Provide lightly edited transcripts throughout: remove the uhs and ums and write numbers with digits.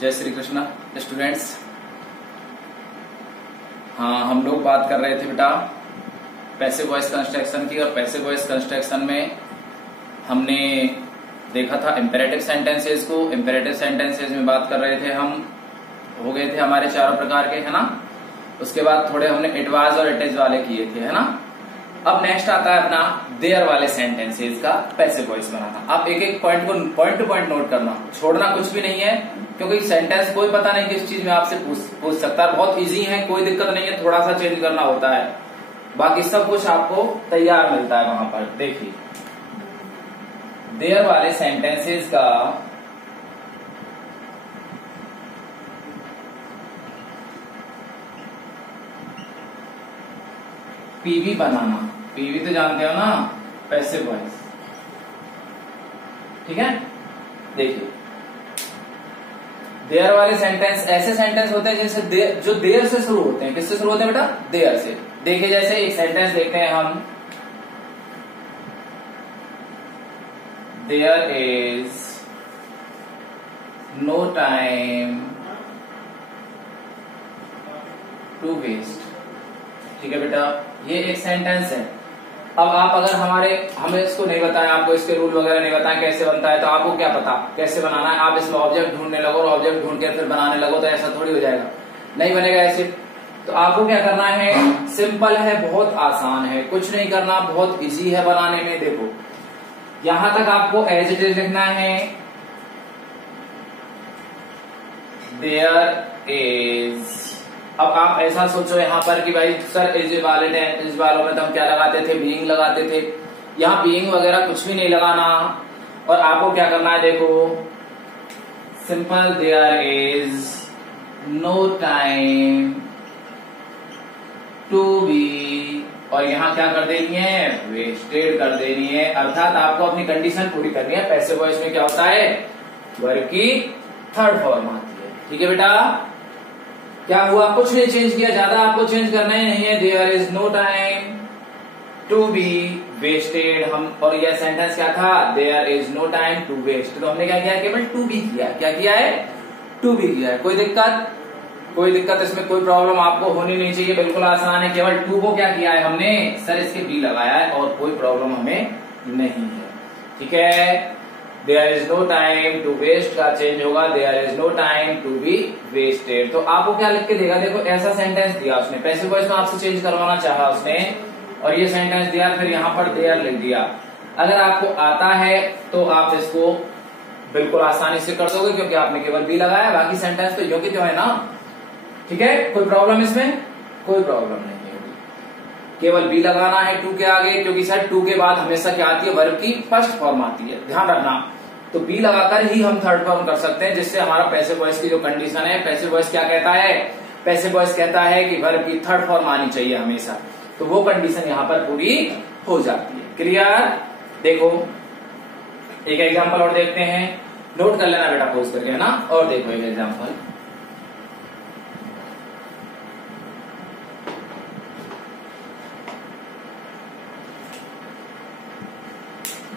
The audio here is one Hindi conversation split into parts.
जय श्री कृष्ण स्टूडेंट्स। हाँ, हम लोग बात कर रहे थे बेटा पैसिव वॉइस कंस्ट्रक्शन की, और पैसिव वॉइस कंस्ट्रक्शन में हमने देखा था इम्पेरेटिव सेंटेंसेस को। इम्पेरेटिव सेंटेंसेस में बात कर रहे थे हम, हो गए थे हमारे चारों प्रकार के, है ना। उसके बाद थोड़े हमने इट वाज और इट इज वाले किए थे, है ना। अब नेक्स्ट आता है अपना देयर वाले सेंटेंसेस का पैसिव वॉइस बनाना। आप एक एक पॉइंट को पॉइंट टू पॉइंट नोट करना, छोड़ना कुछ भी नहीं है, क्योंकि सेंटेंस कोई पता नहीं किस चीज में आपसे पूछ सकता है। बहुत इजी है, कोई दिक्कत नहीं है, थोड़ा सा चेंज करना होता है, बाकी सब कुछ आपको तैयार मिलता है वहां पर। देखिए देयर वाले सेंटेंसेस का पीवी बनाना। पीवी तो जानते हो ना, पैसिव वॉइस, ठीक है। देखिए देयर वाले सेंटेंस ऐसे सेंटेंस होते हैं जैसे जो देयर से शुरू होते हैं। किससे शुरू होते हैं बेटा? देयर से। देखिए जैसे एक सेंटेंस देखते हैं हम, there is no time to waste. ठीक है बेटा, ये एक सेंटेंस है। अब आप अगर हमें इसको नहीं बताया, आपको इसके रूल वगैरह नहीं बताया कैसे बनता है, तो आपको क्या पता कैसे बनाना है। आप इसमें ऑब्जेक्ट ढूंढने लगो और ऑब्जेक्ट ढूंढ के फिर बनाने लगो, तो ऐसा थोड़ी हो जाएगा, नहीं बनेगा ऐसे। तो आपको क्या करना है, सिंपल है, बहुत आसान है, कुछ नहीं करना, बहुत इजी है बनाने में। देखो यहां तक आपको एज इट इज लिखना है, देयर इज। अब आप ऐसा सोचो यहाँ पर कि भाई सर इज वाले ने, इस वालों में तो हम क्या लगाते थे, बीइंग लगाते थे। यहाँ बीइंग वगैरह कुछ भी नहीं लगाना, और आपको क्या करना है, देखो simple, there is no time to be, और यहाँ क्या कर देनी है, वेस्टेड कर देनी है। अर्थात आपको अपनी कंडीशन पूरी करनी है। पैसिव वॉइस में क्या होता है, वर्ब की थर्ड फॉर्म आती है। ठीक है बेटा, क्या हुआ, कुछ नहीं चेंज किया, ज्यादा आपको चेंज करना ही नहीं है। There is no time to be wasted. हम, और यह सेंटेंस क्या था, there is no time to waste. तो हमने क्या किया, केवल टू बी किया। क्या किया है, टू बी किया है। कोई दिक्कत? कोई दिक्कत इसमें, कोई प्रॉब्लम आपको होनी नहीं चाहिए, बिल्कुल आसान है। केवल टू को क्या किया है हमने, सर इसके बी लगाया है, और कोई प्रॉब्लम हमें नहीं है। ठीक है, there is no time to waste का चेंज होगा, there is no time to be wasted. तो आपको क्या लिख के देगा, देखो ऐसा सेंटेंस दिया उसने, पैसिव वॉइस में आपसे चेंज करवाना चाहा उसने, और ये सेंटेंस दिया, फिर यहां पर देयर लिख दिया। अगर आपको आता है तो आप इसको बिल्कुल आसानी से कर दोगे, क्योंकि आपने केवल बी लगाया, बाकी सेंटेंस तो योग्य तो है ना। ठीक है, कोई प्रॉब्लम इसमें? कोई प्रॉब्लम नहीं है, केवल बी लगाना है टू के आगे, क्योंकि सर टू के बाद हमेशा क्या आती है, वर्ब की फर्स्ट फॉर्म आती है, ध्यान रखना। तो बी लगाकर ही हम थर्ड फॉर्म कर सकते हैं, जिससे हमारा पैसिव वॉइस की जो कंडीशन है, पैसिव वॉइस क्या कहता है, पैसिव वॉइस कहता है कि वर्ब की थर्ड फॉर्म आनी चाहिए हमेशा। तो वो कंडीशन यहां पर पूरी हो जाती है। क्लियर? देखो एक एग्जाम्पल और देखते हैं, नोट कर लेना बेटा पोज करके, है ना। और देखो एक example,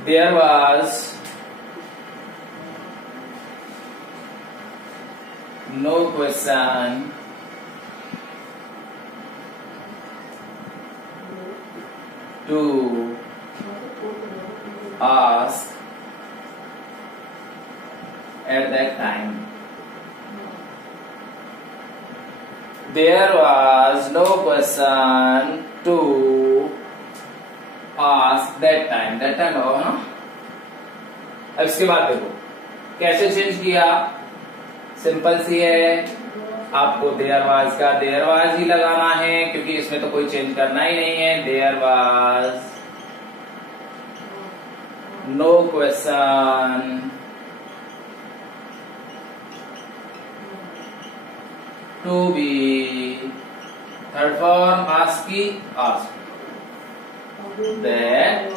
there was no question to ask at that time. There was no question to that time होगा ना। अब इसके बाद देखो कैसे चेंज किया, सिंपल सी है, आपको देयर वाज का देयर वाज ही लगाना है, क्योंकि इसमें तो कोई चेंज करना ही नहीं है। There was no question to be, third form ask की, आस्क दैट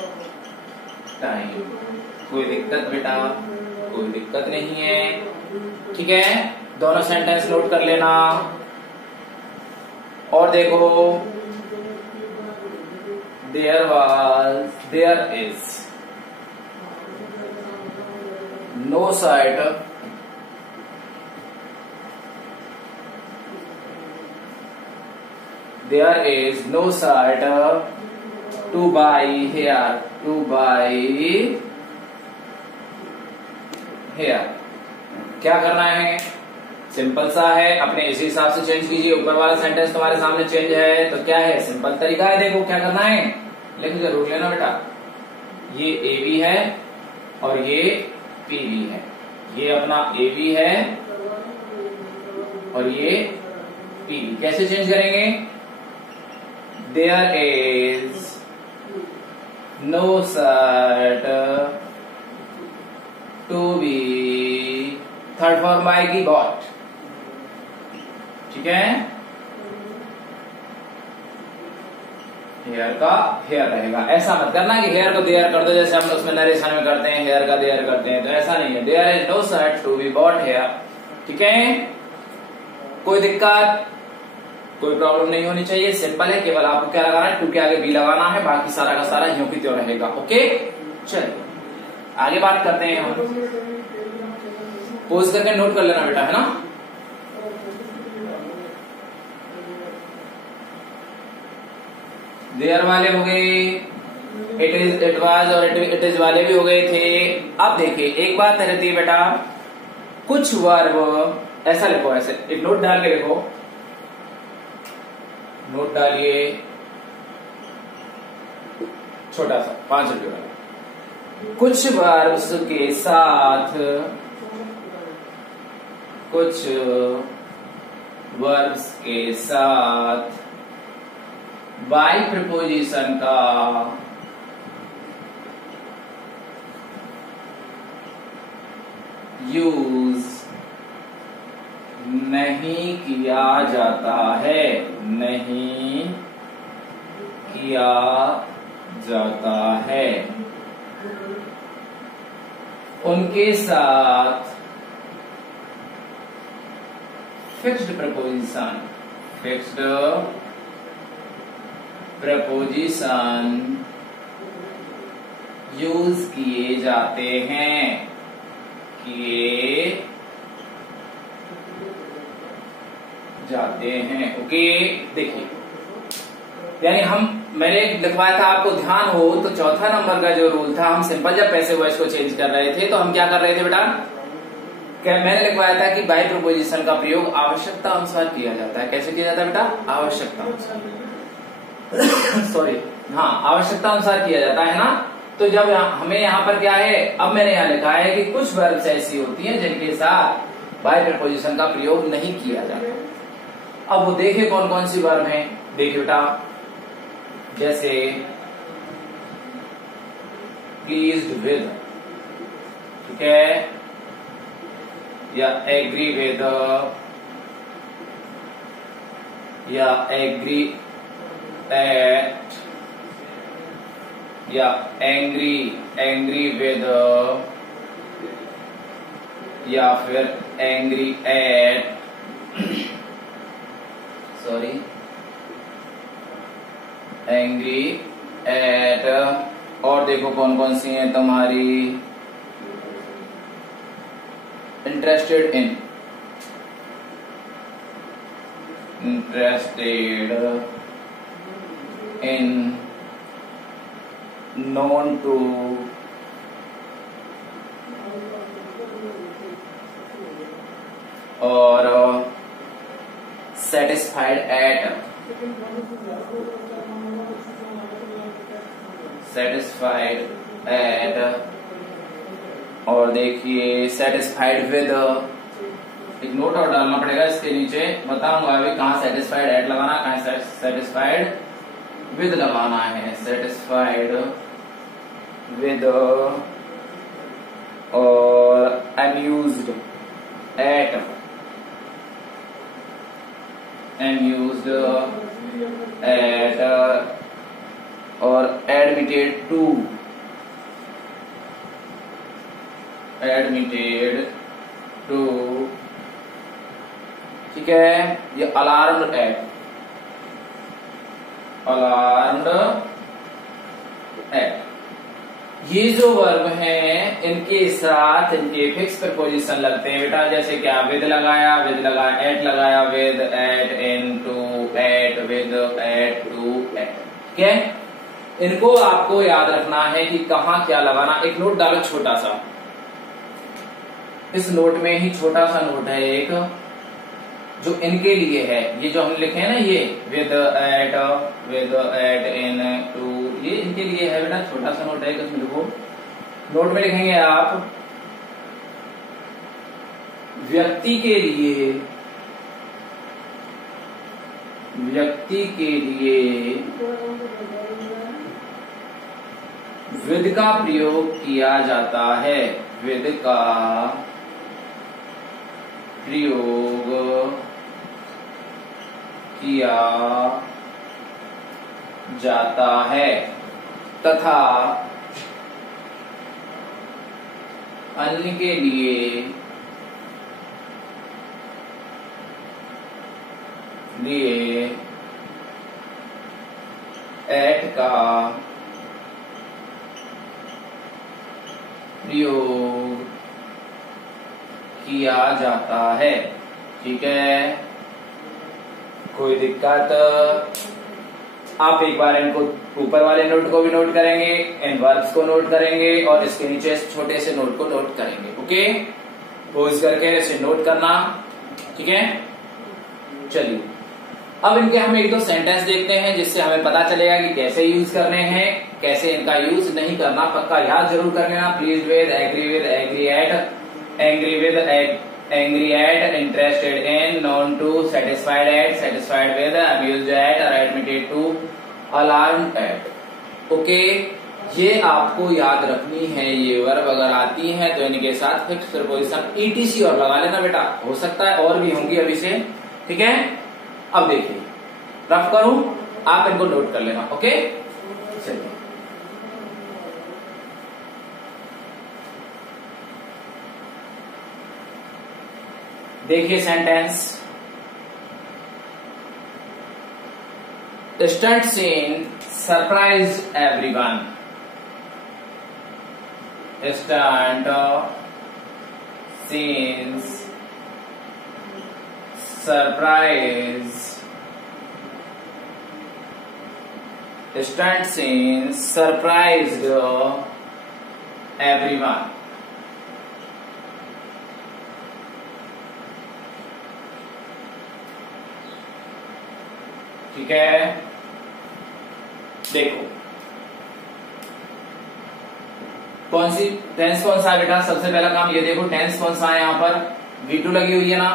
टाइम। कोई दिक्कत बेटा? कोई दिक्कत नहीं है। ठीक है, दोनों सेंटेंस नोट कर लेना। और देखो there is no shirt there is no shirt to buy here, to buy here। क्या करना है, सिंपल सा है, अपने इसी हिसाब से चेंज कीजिए। ऊपर वाला सेंटेंस तुम्हारे सामने चेंज है तो क्या है, सिंपल तरीका है। देखो क्या करना है, लेकिन जरूर लेना बेटा, ये ए बी है और ये पी बी है, ये अपना ए बी है और ये पी बी। कैसे चेंज करेंगे, there is no shirt to be, third form आएगी बॉट, ठीक है। हेयर का हेयर रहेगा, ऐसा मत करना कि हेयर को देयर कर दो जैसे हम उसमें नरेशन में करते हैं, हेयर का देयर करते हैं, तो ऐसा नहीं है। There is no shirt to be bought here, ठीक है। कोई दिक्कत, कोई प्रॉब्लम नहीं होनी चाहिए, सिंपल है। केवल आपको क्या लगाना है, टू के आगे बी लगाना है, बाकी सारा का सारा यूं की त्यों रहेगा। ओके, चलिए आगे बात करते हैं। हम पोज करके नोट कर लेना बेटा, है ना। देयर वाले हो गए, इट इज, इट वाज और इट इज वाले भी हो गए थे। अब देखिए एक बात रहती है बेटा, कुछ वर्ब ऐसा लिखो, ऐसे एक नोट डाल के लिखो, नोट डालिए छोटा सा 5 रुपए वाला। कुछ वर्ब्स के साथ, कुछ वर्ब्स के साथ बाय प्रीपोजिशन का यूज नहीं किया जाता है, नहीं किया जाता है। उनके साथ fixed preposition, fixed preposition use किए जाते हैं, किए जाते हैं। ओके, देखिए यानी मैंने लिखवाया था, आपको ध्यान हो तो चौथा नंबर का जो रूल था, हम सिंपल जब पैसिव वॉइस को चेंज कर रहे थे तो हम क्या कर रहे थे बेटा, क्या मैंने लिखवाया था कि बाय प्रीपोजिशन का प्रयोग आवश्यकता अनुसार किया जाता है। कैसे किया जाता है बेटा, आवश्यकता अनुसार सॉरी, हाँ आवश्यकता अनुसार किया जाता है ना। तो जब हमें यहाँ पर क्या है, अब मैंने यहाँ लिखा है कि कुछ वर्ब्स ऐसी होती हैं जिनके साथ बाय प्रीपोजिशन का प्रयोग नहीं किया जाता। अब वो देखे कौन कौन सी वर्ब हैं। देखिए बेटा, जैसे प्लीज्ड विद, ठीक है, या एग्री विद, या एग्री एट, या एंग्री, एंग्री विद, या फिर angry at, sorry, angry at. और देखो कौन कौन सी हैं तुम्हारी, interested in, interested in, known to, और सेटिस्फाइड एट, सेटिस्फाइड एट, और देखिए सेटिस्फाइड विद। एक नोट और डालना पड़ेगा इसके नीचे, बताऊंगा अभी कहाँ सेटिस्फाइड एट लगाना, कहाँ सेटिस्फाइड विद लगाना है। सेटिस्फाइड विद और अम्यूज्ड एट, amused at, और admitted to, admitted to, ठीक है। ये alarmed at, alarmed at, ये जो वर्ब हैं इनके साथ इनके फिक्स प्रपोजिशन लगते हैं बेटा। जैसे क्या, विद लगाया, विद लगाया, एट लगाया, with, at, in, to, at with at to at. ठीक है, इनको आपको याद रखना है कि कहां क्या लगाना। एक नोट डालो छोटा सा, इस नोट में ही छोटा सा नोट है एक जो इनके लिए है। ये जो हम लिखे हैं ना, ये विद एट इन टू, ये इनके लिए है बेटा। छोटा सा नोट है, इसमें लिखो। नोट में लिखेंगे आप व्यक्ति के लिए विद का प्रयोग किया जाता है। विद का प्रयोग किया जाता है तथा अन्य के लिए एट का प्रयोग किया जाता है। ठीक है, कोई दिक्कत? आप एक बार इनको ऊपर वाले नोट को भी नोट करेंगे, इन वर्ब्स को नोट करेंगे और इसके नीचे इस छोटे से नोट को नोट करेंगे। ओके, पोज करके इसे नोट करना। ठीक है, चलिए अब इनके हम एक दो सेंटेंस देखते हैं जिससे हमें पता चलेगा कि कैसे यूज करने हैं, कैसे इनका यूज नहीं करना। पक्का याद जरूर कर लेना। Please with, agree at, angry with, angry at, interested in, known to, satisfied at, satisfied with, abused at और admitted to, alarmed at. Okay, ये आपको याद रखनी है। ये वर्ब अगर आती है तो इनके साथ फिक्स प्रीपोजिशन ईटीसी और लगा लेना बेटा। हो सकता है और भी होंगी अभी से। ठीक है, अब देखिए, रफ करूं, आप इनको नोट कर लेना। ओके, चलिए देखिए sentence. Stunt scene surprise everyone. Stunt scenes surprise, stunt scenes surprised everyone। ठीक है, देखो कौन सी टेंस कौन सा है बेटा। सबसे पहला काम ये देखो, टेंस कौन सा है। यहां पर V2 लगी हुई है ना,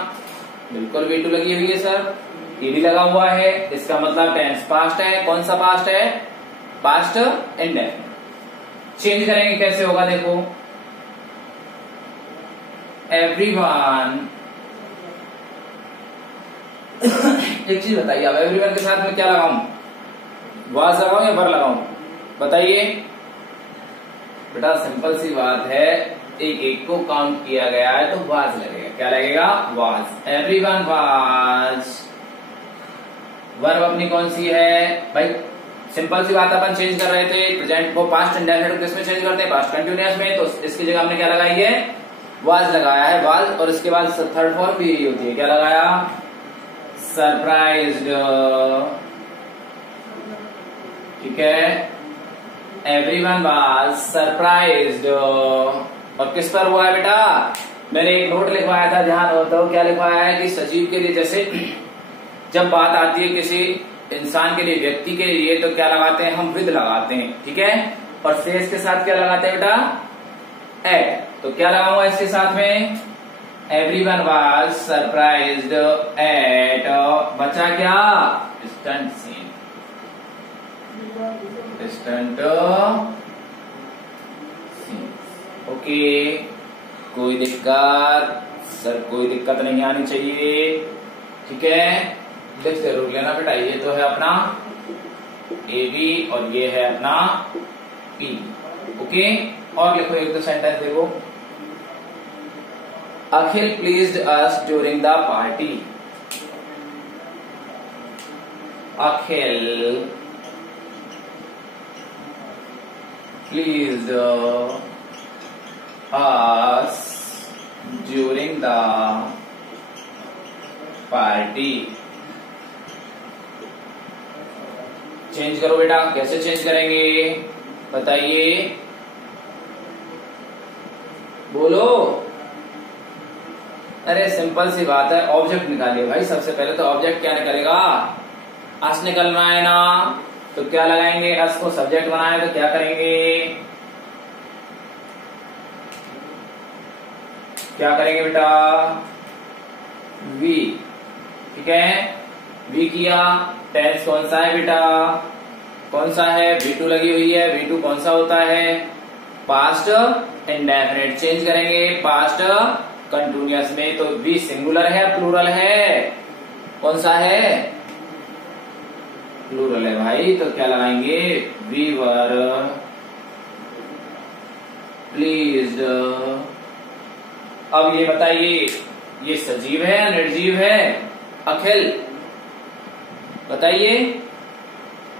बिल्कुल V2 लगी हुई है सर। ईडी लगा हुआ है, इसका मतलब टेंस पास्ट है। कौन सा पास्ट है? Past indefinite. चेंज करेंगे कैसे होगा, देखो एवरीवन। एक चीज बताइए, अब एवरीवन के साथ में क्या लगाऊं? वाज लगाऊं या वर लगाऊं? बताइए बेटा। सिंपल सी बात है, एक एक को काउंट किया गया है तो वाज लगेगा। क्या लगेगा? वाज। Everyone was. वर्ब अपनी कौन सी है भाई? सिंपल सी बात, अपन चेंज कर रहे थे प्रेजेंट को पास्ट इंडेफिनिट किसमें चेंज करते हैं? पास्ट कंटिन्यूअस में। तो इसकी जगह हमने क्या लगाई है? वाज लगाया है। वाज, और इसके बाद थर्ड फॉर्म भी यही होती है। क्या लगाया? सरप्राइज्ड। ठीक है, एवरीवन वाज सरप्राइज्ड। और किस पर हुआ है बेटा? मैंने एक नोट लिखवाया था, ध्यान हो तो। क्या लिखवाया है कि सजीव के लिए, जैसे जब बात आती है किसी इंसान के लिए, व्यक्ति के लिए, तो क्या लगाते हैं हम? विद लगाते हैं। ठीक है, और शेष के साथ क्या लगाते हैं बेटा? एट। तो क्या लगाऊंगा इसके साथ में? एवरीवन वाज सरप्राइज्ड एट, बचा क्या? Stunt scene. Stunt scene. Okay, कोई दिक्कत? सर कोई दिक्कत नहीं आनी चाहिए। ठीक है, लिख जरूर लेना बेटा। ये तो है अपना AB और ये है अपना P। ओके, और लिखो एक दो सेंटेंस देखो। Akhil pleased us during the party. Akhil pleased us during the party. Change करो बेटा। कैसे चेंज करेंगे बताइए, बोलो। अरे सिंपल सी बात है, ऑब्जेक्ट निकालिए भाई। सबसे पहले तो ऑब्जेक्ट क्या निकलेगा, अस निकलना है ना। तो क्या लगाएंगे, अस को सब्जेक्ट बनाए तो क्या करेंगे, क्या करेंगे बेटा, वी। ठीक है, वी किया। टेंस कौन सा है बेटा, कौन सा है, V2 लगी हुई है। V2 कौन सा होता है, पास्ट इंडेफिनिट। चेंज करेंगे पास्ट कंटिन्यूअस में। तो वी सिंगुलर है प्लूरल है, कौन सा है, प्लूरल है भाई। तो क्या लगाएंगे, वी वर प्लीज्ड। अब ये बताइए, ये सजीव है या निर्जीव है, अखिल बताइए,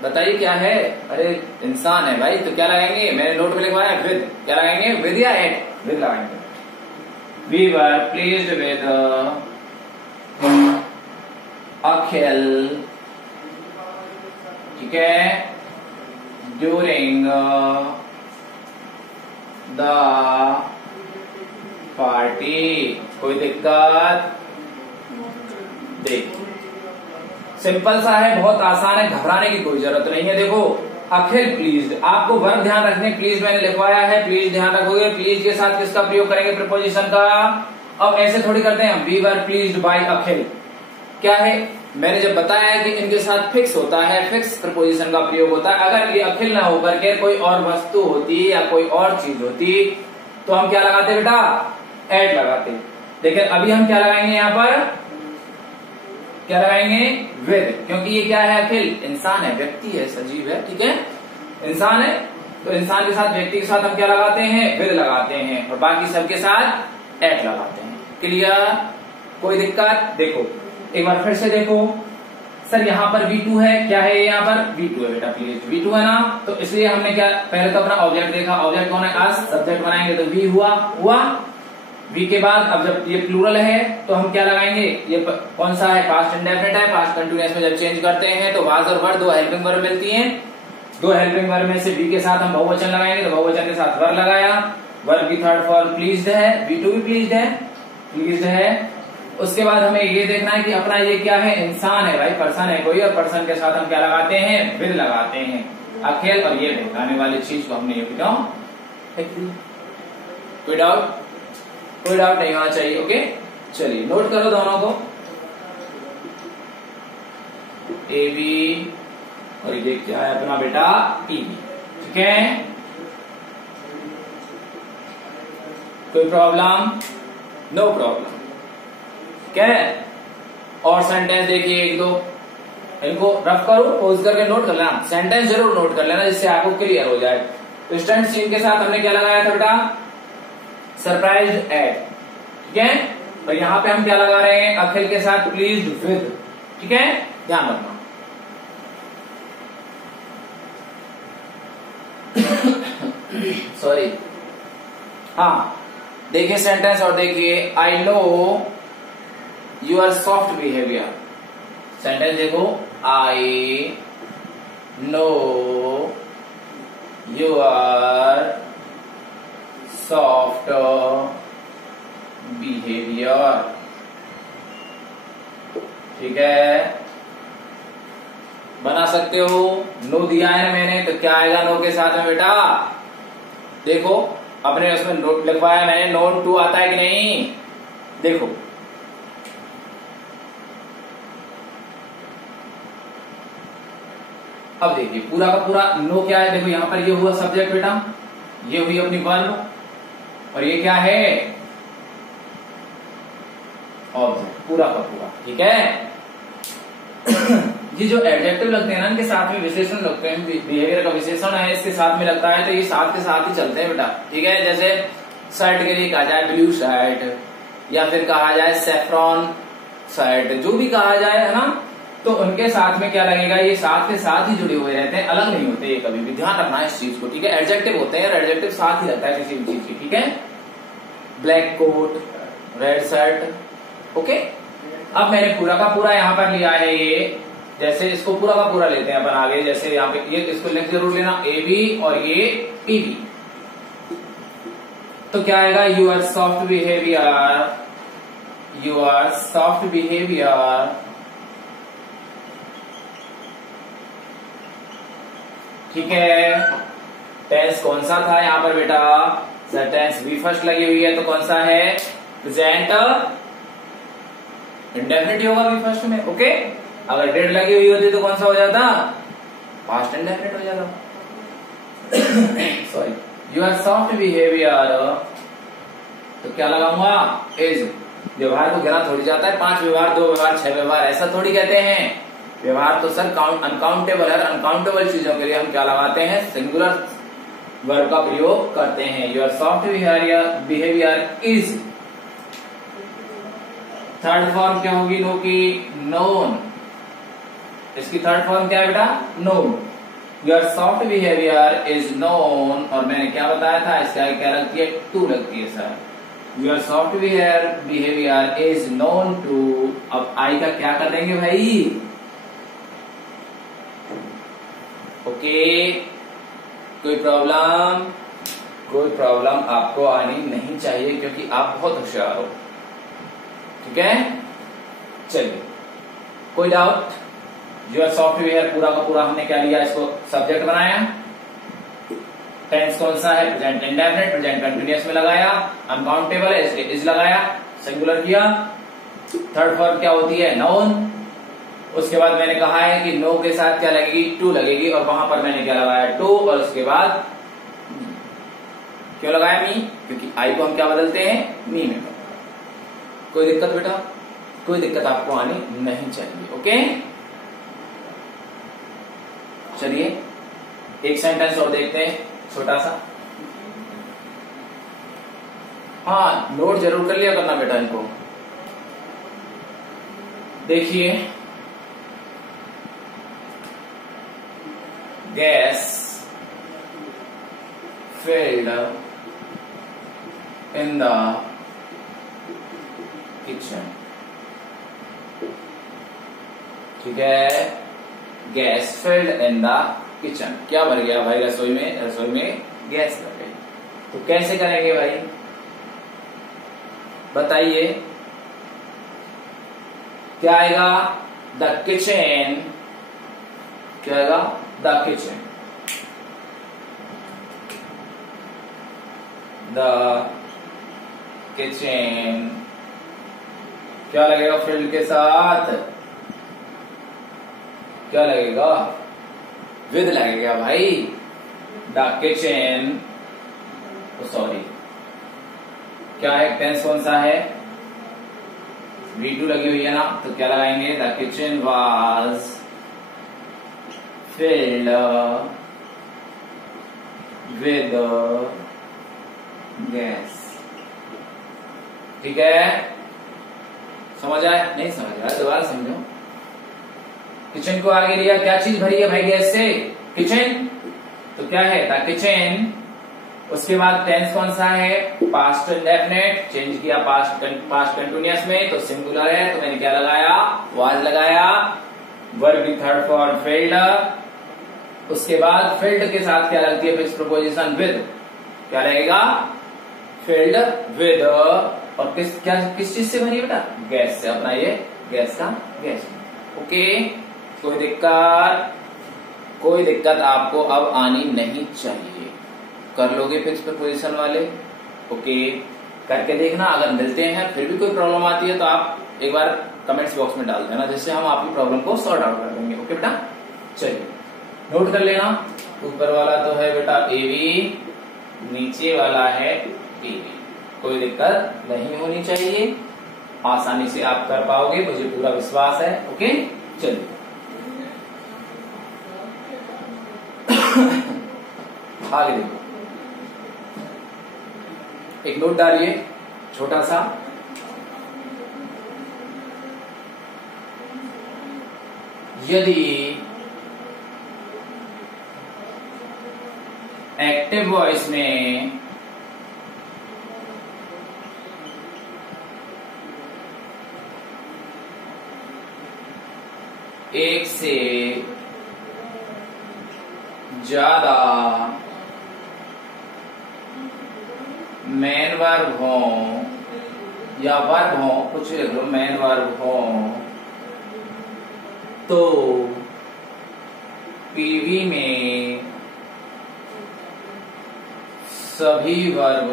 बताइए क्या है। अरे इंसान है भाई। तो क्या लगाएंगे, मैंने नोट में लिखवाया विद। क्या लगाएंगे, विद या एट, विद लगाएंगे। वी वर प्लीज्ड विद अखिल। ठीक है, ड्यूरिंग द पार्टी। कोई दिक्कत, देख सिंपल सा है, बहुत आसान है, घबराने की कोई जरूरत नहीं है। देखो अखिल प्लीज्ड, आपको वर्ब ध्यान रखने, प्लीज मैंने लिखवाया है, प्लीज ध्यान रखोगे। प्लीज के साथ किसका प्रयोग करेंगे, प्रीपोजिशन का। अब ऐसे थोड़ी करते हैं, वी वर प्लीज्ड बाय अखिल। क्या है, मैंने जब बताया कि इनके साथ फिक्स होता है, फिक्स प्रीपोजिशन का प्रयोग होता है। अगर ये अखिल ना होकर के कोई और वस्तु होती या कोई और चीज होती तो हम क्या लगाते बेटा, एट लगाते। लेकिन अभी हम क्या लगाएंगे, यहां पर क्या लगाएंगे, विद। क्योंकि ये क्या है, अखिल इंसान है, व्यक्ति है, सजीव है। ठीक है, इंसान है तो इंसान के साथ, व्यक्ति के साथ हम क्या लगाते हैं, विद लगाते हैं। और बाकी सबके साथ एट लगाते हैं। क्लियर, कोई दिक्कत। देखो एक बार फिर से देखो, सर यहाँ पर V2 है, क्या है यहाँ पर, V2 है बेटा, प्लीज V2 है ना। तो इसलिए हमने क्या, पहले तो अपना ऑब्जेक्ट देखा, ऑब्जेक्ट कौन है, अस। सब्जेक्ट बनाएंगे तो V हुआ। V के बाद अब जब ये प्लूरल है तो हम क्या लगाएंगे, ये कौन सा है, पास्ट इंडेफिनिट है। पास्ट कंटिन्यूअस में जब चेंज करते हैं तो वाज और वर दो हेल्पिंग वर्ब मिलती हैं। दो हेल्पिंग वर्ब में से V के साथ हम बहुवचन लगाएंगे तो बहुवचन के साथ वर लगाया। वर्ब की थर्ड फॉर्म प्लीज्ड है, V2 भी प्लीज्ड है। उसके बाद हमें ये देखना है कि अपना ये क्या है, इंसान है भाई, पर्सन है कोई, और पर्सन के साथ हम क्या लगाते हैं, विद लगाते हैं, अखिल। और ये बहकाने वाली चीज को हमने ये कोई डाउट, कोई डाउट नहीं होना चाहिए। ओके, चलिए नोट करो दोनों को, ए बी, और ये क्या है अपना बेटा, टी बी। ठीक है, कोई प्रॉब्लम, नो प्रॉब्लम। क्या है, और सेंटेंस देखिए एक दो, इनको रफ करो, पोज करके नोट कर लेना, सेंटेंस जरूर नोट कर लेना जिससे आपको क्लियर हो जाए। तो स्टैंड सीन के साथ हमने क्या लगाया था बेटा, सरप्राइज्ड एट। ठीक है, और यहां पे हम क्या लगा रहे हैं, अखिल के साथ प्लीज्ड विद। ठीक है, ध्यान रखना। सॉरी, हाँ देखिए सेंटेंस और देखिए, I know you are soft behaviour. Sentence देखो, I know you are soft behaviour. ठीक है, बना सकते हो। नो दिया है ना मैंने, तो क्या आएगा नो के साथ में बेटा, देखो अपने उसमें नोट लिखवाया मैंने, नोट टू आता है कि नहीं, देखो अब देखिए पूरा का पूरा नो क्या है, देखो यहां पर ये हुआ सब्जेक्ट बेटा, ये हुई अपनी वर्ब, और ये क्या है, ऑब्जेक्ट, पूरा का पूरा। ठीक है, ये जो एडजेक्टिव लगते हैं ना, इनके साथ में विशेषण लगते हैं, बिहेवियर का विशेषण है इसके साथ में लगता है, तो ये साथ के साथ ही चलते हैं बेटा। ठीक है, जैसे शर्ट के लिए कहा जाए ब्लू शर्ट, या फिर कहा जाए सेफ्रॉन शर्ट, जो भी कहा जाए है ना, तो उनके साथ में क्या लगेगा, ये साथ के साथ ही जुड़े हुए रहते हैं, अलग नहीं होते ये कभी भी, ध्यान रखना है इस चीज को। ठीक है, एडजेक्टिव होते हैं और एडजेक्टिव साथ ही लगता है किसी भी चीज की। ठीक है, black coat, red shirt. Okay, अब मैंने पूरा का पूरा यहां पर लिया है ये जैसे इसको पूरा का पूरा लेते हैं अपन आगे, जैसे यहाँ पे ये इसको लिख जरूर लेना, ए बी और ये टी बी। तो क्या आएगा, your soft behaviour, your soft behaviour, ठीक है। टेंस कौन सा था यहाँ पर बेटा, सर टेंस बी फर्स्ट लगी हुई है तो कौन सा है, प्रेजेंट इंडेफिनिट होगा बी फर्स्ट में, ओके। अगर डेड लगी हुई होती तो कौन सा हो जाता, पास्ट इंडेफिनिट हो जाता। सॉरी, योर सॉफ्ट बिहेवियर, तो क्या लगाऊंगा, इज। व्यवहार को गिना थोड़ी जाता है, 5 व्यवहार, 2 व्यवहार, 6 व्यवहार, ऐसा थोड़ी कहते हैं। व्यवहार तो सर अनकाउंटेबल है, अनकाउंटेबल चीजों के लिए हम क्या लगाते हैं, सिंगुलर वर्ब का प्रयोग करते हैं। Your soft behaviour is, third form क्या होगी नो की, नोन। इसकी थर्ड फॉर्म क्या है बेटा, known. Your soft behaviour is known, और मैंने क्या बताया था, इसका क्या लगती है, टू लगती है sir. Your soft behaviour is known to, अब आई का क्या कर देंगे भाई, ओके। कोई प्रॉब्लम, कोई प्रॉब्लम आपको आनी नहीं चाहिए क्योंकि आप बहुत होशियार हो, ठीक है। चलिए, कोई डाउट, योर सॉफ्टवेयर पूरा का पूरा हमने क्या लिया, इसको सब्जेक्ट बनाया। टेंस कौन सा है, प्रेजेंट इंडेफिनिट, प्रेजेंट कंटिन्यूअस में लगाया, अनकाउंटेबल है इसलिए इज लगाया, सिंगुलर किया। थर्ड फॉर्म क्या होती है, नोन। उसके बाद मैंने कहा है कि नो के साथ क्या लगेगी, टू लगेगी, और वहां पर मैंने क्या लगाया, टू, और उसके बाद क्यों लगाया, मी, क्योंकि आई को हम क्या बदलते हैं, मी में। कोई दिक्कत बेटा, कोई दिक्कत आपको आनी नहीं चाहिए, ओके। चलिए एक सेंटेंस और देखते हैं, छोटा सा। हाँ, नोट जरूर कर लिया करना बेटा इनको। देखिए, gas filled in the kitchen, ठीक है। Gas filled in the kitchen, क्या भर गया भाई रसोई में, रसोई में गैस भर गई। तो कैसे करेंगे भाई, बताइए क्या आएगा, द किचन, क्या आएगा, द किचन, द किचन, क्या लगेगा फील्ड के साथ, क्या लगेगा, विद लगेगा भाई। द किचन, सॉरी क्या है, टेंस कौन सा है, V2 लगी हुई है ना, तो क्या लगाएंगे, the kitchen was filled with gas, ठीक है। समझ आया, नहीं समझ आया दोबारा समझो। किचन को आगे लिया, क्या चीज भरी है भाई गैस से, किचन, तो क्या है, द किचन। उसके बाद टेंस कौन सा है, पास्ट इंडेफिनिट, चेंज किया पास्ट कंटिन्यूअस में, तो सिंगुलर है, तो मैंने क्या लगाया, वाज लगाया। वर्ब की थर्ड फॉर्म फिल्ड, उसके बाद फिल्ड के साथ क्या लगती है, फिक्स प्रीपोजिशन विद, क्या लगेगा, फिल्ड विद, और किस चीज से भरी बेटा, गैस से, अपना ये गैस का गैस, ओके। कोई दिक्कत आपको अब आनी नहीं चाहिए, कर लोगे फिक्स प्रीपोजिशन वाले, ओके। करके देखना, अगर मिलते हैं फिर भी कोई प्रॉब्लम आती है तो आप एक बार कमेंट्स बॉक्स में डाल देना, जिससे हम आपकी प्रॉब्लम को सॉर्ट आउट कर देंगे, ओके बेटा। चलिए नोट कर लेना, ऊपर वाला तो है बेटा AB, नीचे वाला है TB, कोई दिक्कत नहीं होनी चाहिए, आसानी से आप कर पाओगे, मुझे पूरा विश्वास है, ओके। चलिए आगे देखो, एक नोट डालिए छोटा सा, यदि एक्टिव वॉइस में एक से ज्यादा मेन वर्ब हो या वर्ब हो, कुछ लिख लो, मेन वर्ब हो तो पीवी में सभी वर्ब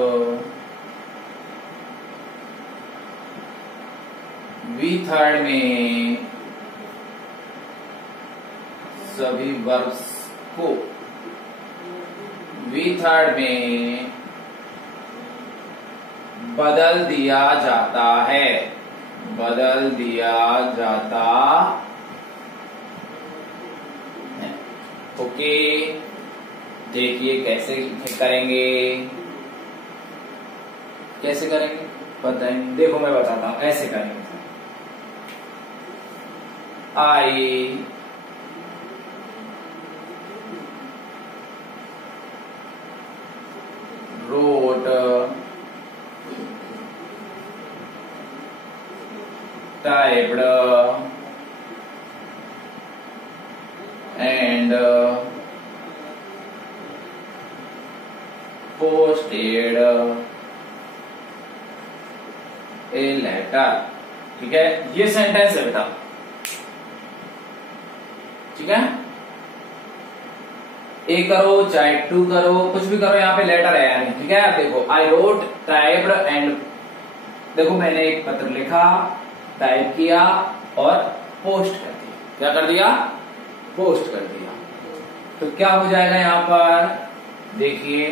वी थर्ड में सभी वर्ब्स को वी थर्ड में बदल दिया जाता है, बदल दिया जाता है। ओके, देखिए कैसे करेंगे, कैसे करेंगे बताएंगे, देखो मैं बताता हूं, ऐसे करेंगे। आई wrote typed and posted a letter। ठीक है, ये सेंटेंस है बेटा, ठीक है, ए करो चाहे टू करो, कुछ भी करो, यहाँ पे लेटर है यानी, ठीक है। आप देखो, आई रोट टाइप्ड एंड, देखो मैंने एक पत्र लिखा, टाइप किया और पोस्ट कर दिया। क्या कर दिया? पोस्ट कर दिया। तो क्या हो जाएगा यहाँ पर, देखिए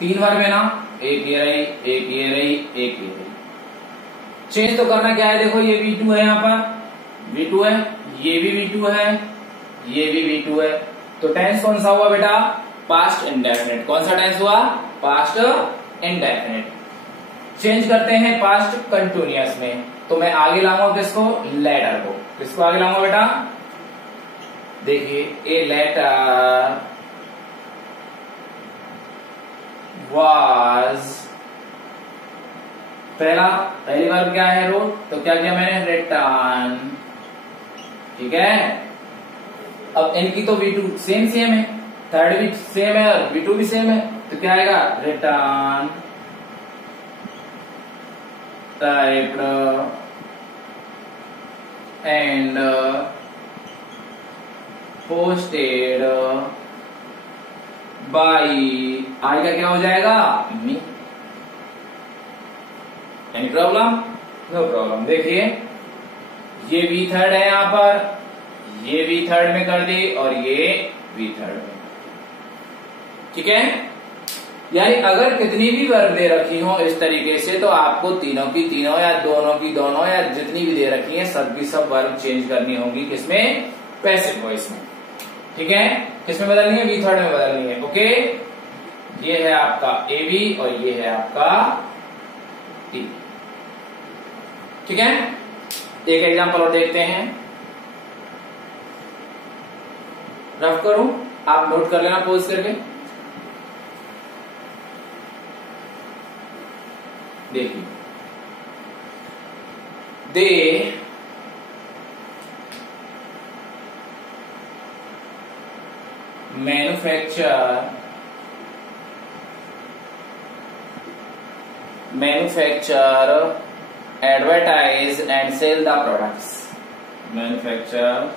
3 वर्ब है ना, एक ये रही, एक ये रही, एक ये रही। चेंज तो करना क्या है, देखो ये V2 है, यहाँ पर V2 है, ये भी V2 है, ये भी V2 है। तो टेंस कौन सा हुआ बेटा? Past indefinite. कौन सा टेंस हुआ? Past indefinite. चेंज करते हैं पास्ट कंटिन्यूअस में, तो मैं आगे लाऊंगा किसको? लेटर को। किसको आगे लाऊंगा बेटा? देखिए, ए लेटर वाज, पहली बार क्या है? रोट। तो क्या किया मैंने? रिटर्न। ठीक है, अब इनकी तो V2 सेम है, थर्ड भी सेम है और V2 भी सेम है, तो क्या आएगा? Return typed and posted by, आएगा क्या हो जाएगा? Me. Any problem? No problem. देखिए ये V3 है यहां पर, ये V3 में कर दी और ये V3 में, ठीक है। यानी अगर कितनी भी वर्ब दे रखी हो इस तरीके से, तो आपको तीनों की तीनों या दोनों की दोनों या जितनी भी दे रखी है सब की सब वर्ब चेंज करनी होगी। किसमें? पैसिव वॉइस में, ठीक है। किसमें बदलनी है? V3 में बदलनी है। ओके, ये है आपका AB और ये है आपका T, ठीक है। एक एग्जांपल और देखते हैं, रफ करूं, आप नोट कर लेना पोज करके। देखिए, दे manufacture, advertise and sell the products। Manufacture,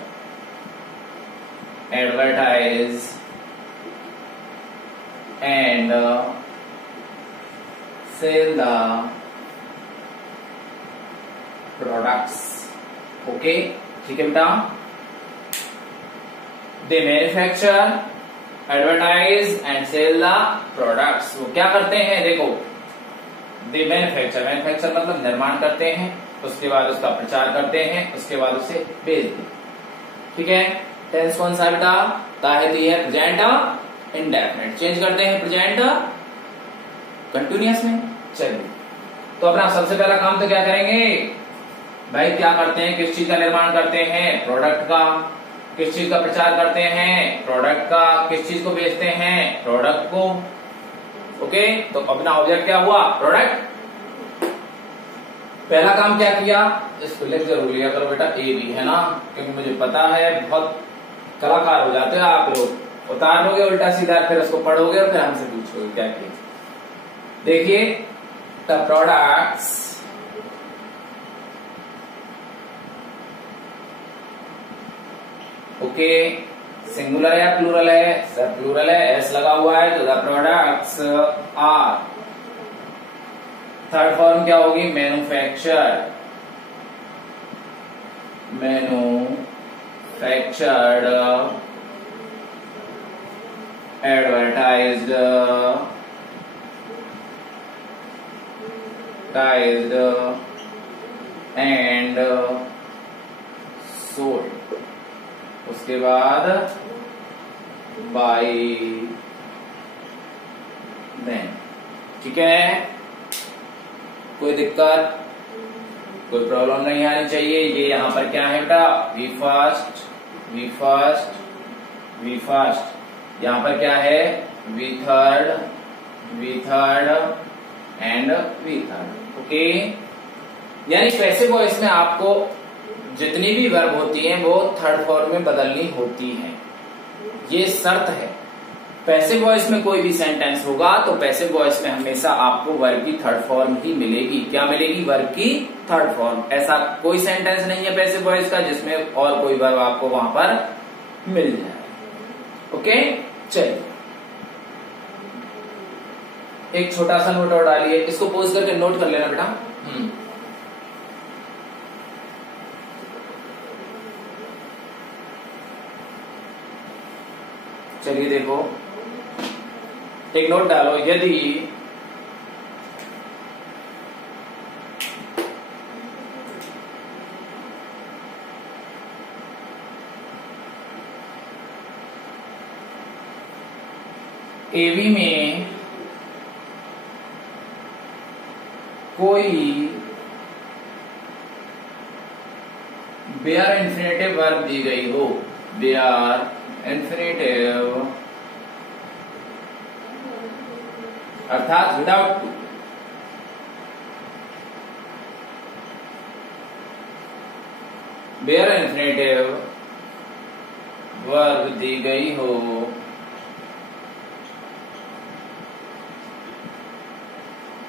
advertise and sell the products। Okay, ठीक है बेटा। They manufacture, advertise and sell the products. वो क्या करते हैं? देखो, दे मैन्युफैक्चर मतलब निर्माण करते हैं, उसके बाद उसका प्रचार करते हैं, उसके बाद उसे बेचते हैं, ठीक है। टेंस कौन सा बेटा? ताकि ये है प्रेजेंट इंडेफिनिट। चेंज करते हैं प्रेजेंट कंटिन्यूअस में। चलिए, तो अपना सबसे पहला काम तो क्या करेंगे भाई? क्या करते हैं? किस चीज का निर्माण करते हैं? प्रोडक्ट का। किस चीज का प्रचार करते हैं? प्रोडक्ट का। किस चीज को बेचते हैं? प्रोडक्ट को। ओके, तो अपना ऑब्जेक्ट क्या हुआ? प्रोडक्ट। पहला काम क्या किया, इसको लिख जरूर लिया करो बेटा, ए बी है ना, क्योंकि मुझे पता है बहुत कलाकार हो जाते हो आप लोग, उतार लोगे उल्टा सीधा, फिर उसको पढ़ोगे और फिर हमसे पूछोगे क्या किया। देखिए द प्रोडक्ट्स ओके, सिंगुलर है या प्लूरल है, सर प्लूरल है, एस लगा हुआ है तो the products are, third form क्या होगी, manufactured, manufactured, advertised, and sold, उसके बाद बाय देन। ठीक है, कोई दिक्कत कोई प्रॉब्लम नहीं आनी चाहिए। ये यहां पर क्या है बेटा, we first, we first, we first, यहां पर क्या है, we third, we third and we third. Okay, यानी पैसिव वॉइस में आपको जितनी भी वर्ब होती हैं वो थर्ड फॉर्म में बदलनी होती हैं, ये शर्त है। पैसिव वॉइस में कोई भी सेंटेंस होगा तो पैसिव वॉइस में हमेशा आपको वर्ब की थर्ड फॉर्म ही मिलेगी। क्या मिलेगी, वर्ब की थर्ड फॉर्म। ऐसा कोई सेंटेंस नहीं है पैसिव वॉइस का जिसमें और कोई वर्ब आपको वहां पर मिल जाए। ओके, चलिए एक छोटा सा नोट और डालिए, इसको पोज करके नोट कर लेना बेटा। चलिए देखो, एक नोट डालो, यदि एवी में कोई बेयर इंफिनिटिव वर्ब दी गई हो, बेयर इंफिनिटिव अर्थात without to, bare infinitive verb दी गई हो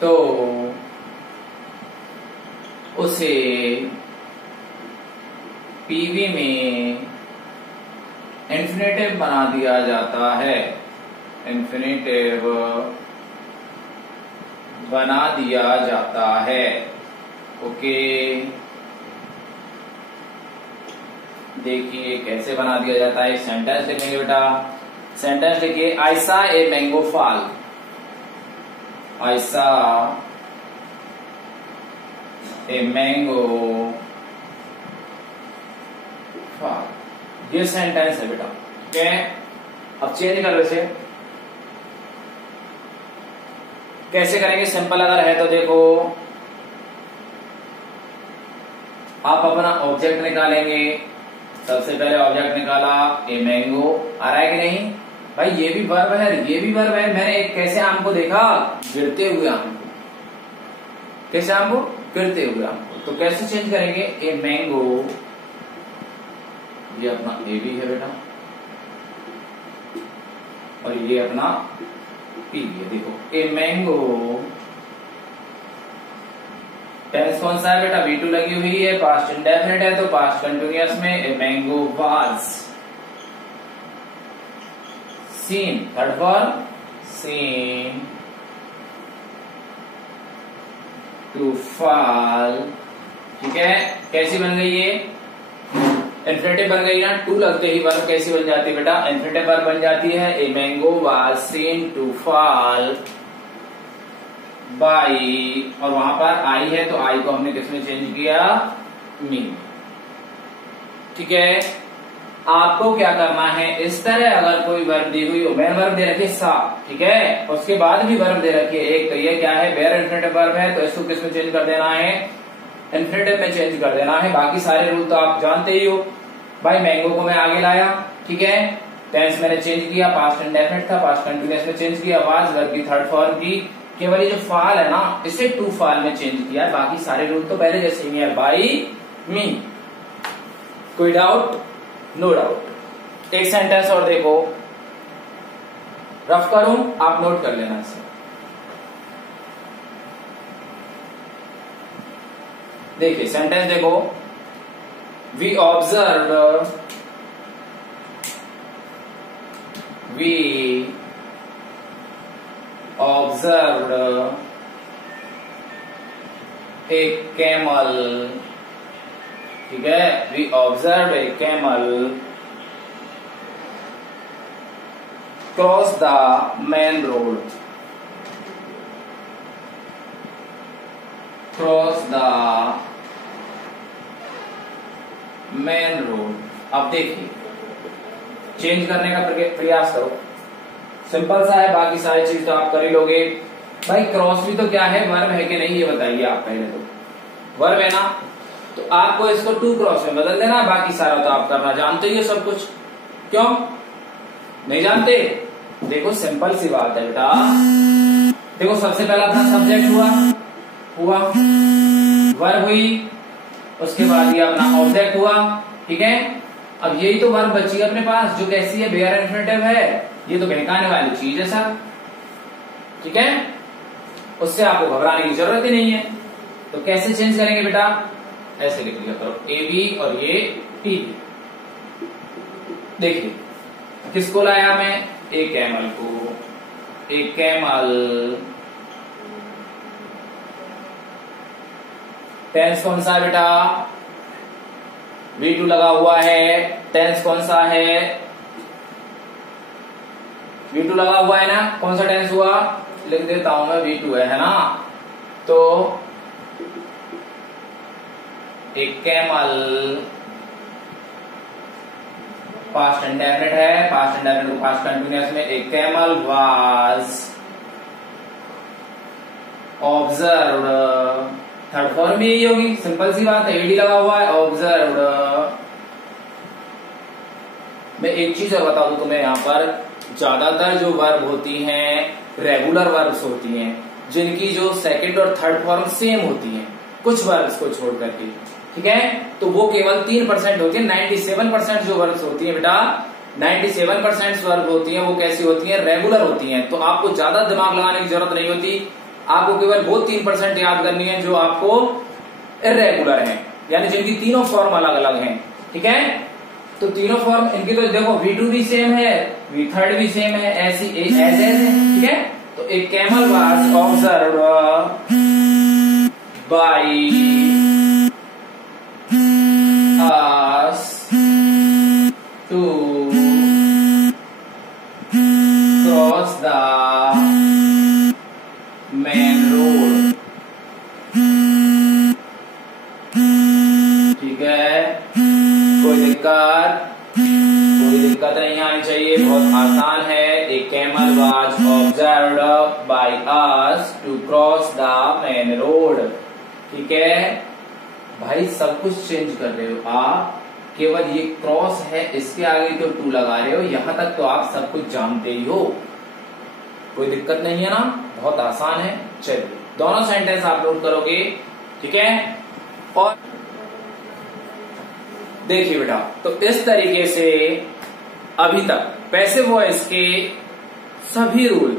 तो उसे पीवी में इंफिनिटिव बना दिया जाता है, इंफिनिटिव बना दिया जाता है। ओके, देखिए कैसे बना दिया जाता है, सेंटेंस लिखेंगे बेटा। सेंटेंस लिखिए, आई सा ए मैंगो फॉल, आई सा ए मैंगो फॉल, ये सेंटेंस है बेटा। ठीक है, अब चेंज कर वैसे कैसे करेंगे, सिंपल अगर है तो देखो, आप अपना ऑब्जेक्ट निकालेंगे। सबसे पहले ऑब्जेक्ट निकाला, ए मैंगो, आ रहा है कि नहीं भाई, ये भी वर्ब है, ये भी वर्ब है। मैंने एक कैसे आम को देखा, गिरते हुए आम को, कैसे आम को, गिरते हुए आम को। तो कैसे चेंज करेंगे, ए मैंगो, ये अपना ए भी है बेटा, और ये अपना पी है। देखो, ए मैंगो, टेंस कौन सा है बेटा, V2 लगी हुई है, पास्ट इंडेफिनिट है तो पास्ट कंटिन्यूअस में a mango was seen, third form seen to fall. ठीक है, कैसी बन गई ये, इन्फिनिटिव बन गई ना, टू लगते ही वर्ब कैसी बन जाती है बेटा, इन्फिनिटिव वर्ब बन जाती है। A mango was seen to fall by, और वहां पर आई है तो आई को हमने किसमें चेंज किया, मी। ठीक है, आपको क्या करना है, इस तरह अगर कोई वर्ब दी हुई हो, मेन वर्ब दे रखी है सा, ठीक है, उसके बाद भी वर्ब दे रखी है एक, तो ये क्या है, बेयर इन्फिनिटिव वर्ब है, तो इसको किसमें चेंज कर देना है, इन्फिनिटिव में चेंज कर देना है। बाकी सारे रूल तो आप जानते ही हो भाई। मैंगो को मैं आगे लाया, ठीक है, टेंस मैंने चेंज किया, पास्ट इंडेफिनिट था, पास्ट कंटिन्यूअस में चेंज किया, वाज वर्ब की थर्ड फॉर्म की, केवल ये जो फाल है ना इसे टू फाल में चेंज किया है, बाकी सारे रूल तो पहले जैसे ही है, बाई मी। कोई डाउट? No doubt. एक सेंटेंस और देखो, रफ करूं, आप नोट कर लेना इसे। देखिए सेंटेंस देखो, वी ऑब्जर्व, ए कैमल, ठीक है, we observe a camel cross the main road, cross the main road. अब देखिए चेंज करने का प्रयास करो, सिंपल सा है, बाकी सारी चीज तो आप कर ही लोगे। भाई क्रॉस भी तो क्या है, वर्ब है कि नहीं ये बताइए आप पहले तो। वर्ब है ना, तो आपको इसको टू क्रॉस में बदल देना, बाकी सारा तो आप करना जानते ही हो सब कुछ। क्यों नहीं जानते? देखो सिंपल सी बात है बेटा। देखो सबसे पहला अपना सब्जेक्ट हुआ, वर्ब हुई, उसके बाद ये अपना ऑब्जेक्ट हुआ, ठीक है। अब यही तो वर्ब बची है अपने पास, जो कैसी है, बेयर इन्फिनिटिव है, ये तो कहने वाली चीज है सर, ठीक है। उससे आपको घबराने की जरूरत ही नहीं है। तो कैसे चेंज करेंगे बेटा, ऐसे लिख लिया करो, ए बी और ये टी बी। देखिए किसको लाया मैं, ए कैमल को, ए कैमल। टेंस कौन सा है बेटा, V2 लगा हुआ है। टेंस कौन सा है, V2 लगा हुआ है ना, कौन सा टेंस हुआ, लिख देता हूं मैं, V2 है ना। तो एक कैमल पास्ट इंडेफिनिट है, पास्ट इंडेफिनिट को पास्ट कंटिन्यूअस में, एक camel was observed, third form भी यही होगी, सिंपल सी बात है, एडी लगा हुआ है, ऑब्जर्व्ड। मैं एक चीज और बता दूं तुम्हें, यहाँ पर ज्यादातर जो वर्ब होती हैं रेगुलर वर्ब्स होती हैं, जिनकी जो सेकंड और थर्ड फॉर्म सेम होती हैं, कुछ वर्ब्स को छोड़ करके, ठीक है। तो वो केवल 3% होती है। 97% जो वर्ब्स होती है बेटा, 97% वर्ब होती है, वो कैसी होती है, रेगुलर होती है। तो आपको ज्यादा दिमाग लगाने की जरूरत नहीं होती, आपको केवल वो 3% याद करनी है जो आपको इर्रेगुलर है, यानी जिनकी तीनों फॉर्म अलग अलग हैं, ठीक है। तो तीनों फॉर्म इनकी तो देखो, V2 भी सेम है, V3 भी सेम है, ऐसी एज है, ठीक है। तो एक camel was observed by us to cross the main road, ठीक है। कोई दिक्कत नहीं आनी चाहिए, बहुत आसान है। A camel was observed by us to cross the main road, ठीक है। भाई सब कुछ चेंज कर रहे हो आप, केवल ये क्रॉस है, इसके आगे तो टू लगा रहे हो, यहां तक तो आप सब कुछ जानते ही हो, कोई दिक्कत नहीं है ना, बहुत आसान है। चलिए दोनों सेंटेंस आप नोट करोगे, ठीक है। और देखिए बेटा, तो इस तरीके से अभी तक पैसिव वॉइस के सभी रूल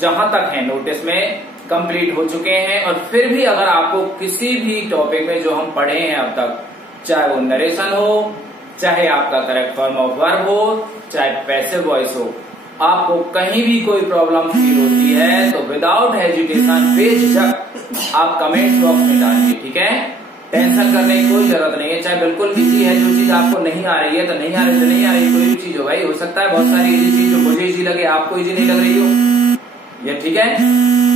जहां तक है नोटिस में कंप्लीट हो चुके हैं। और फिर भी अगर आपको किसी भी टॉपिक में जो हम पढ़े हैं अब तक, चाहे वो नरेशन हो, चाहे आपका करेक्ट फॉर्म ऑफ वर्ब हो, चाहे पैसिव वॉइस हो, आपको कहीं भी कोई प्रॉब्लम फील होती है तो विदाउट हेजिटेशन बेझिझक आप कमेंट बॉक्स में डालिए, ठीक है। टेंशन करने की कोई जरूरत नहीं है, चाहे बिल्कुल इजी है, जो चीज आपको नहीं आ रही है तो नहीं आ रही, तो नहीं आ रही, कोई भी चीज हो भाई, हो सकता है बहुत सारी इजी चीज जो मुझे इजी लगे आपको इजी नहीं लग रही हो, ये ठीक है।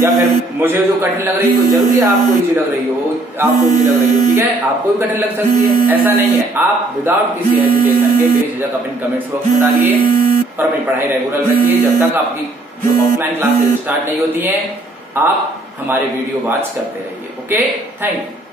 या फिर मुझे जो कठिन लग रही है जरूरी है आपको इजी लग रही हो, आपको इजी लग रही हो, ठीक है। आपको भी कठिन लग सकती है, ऐसा नहीं है। आप विदाउट किसी हेजिटेशन के बेझिझक अपने कमेंट्स बॉक्स में डालिए और अपनी पढ़ाई रेगुलर रखिए। जब तक आपकी जो ऑफलाइन क्लासेस स्टार्ट नहीं होती हैं, आप हमारे वीडियो वॉच करते रहिए। Okay, thank you.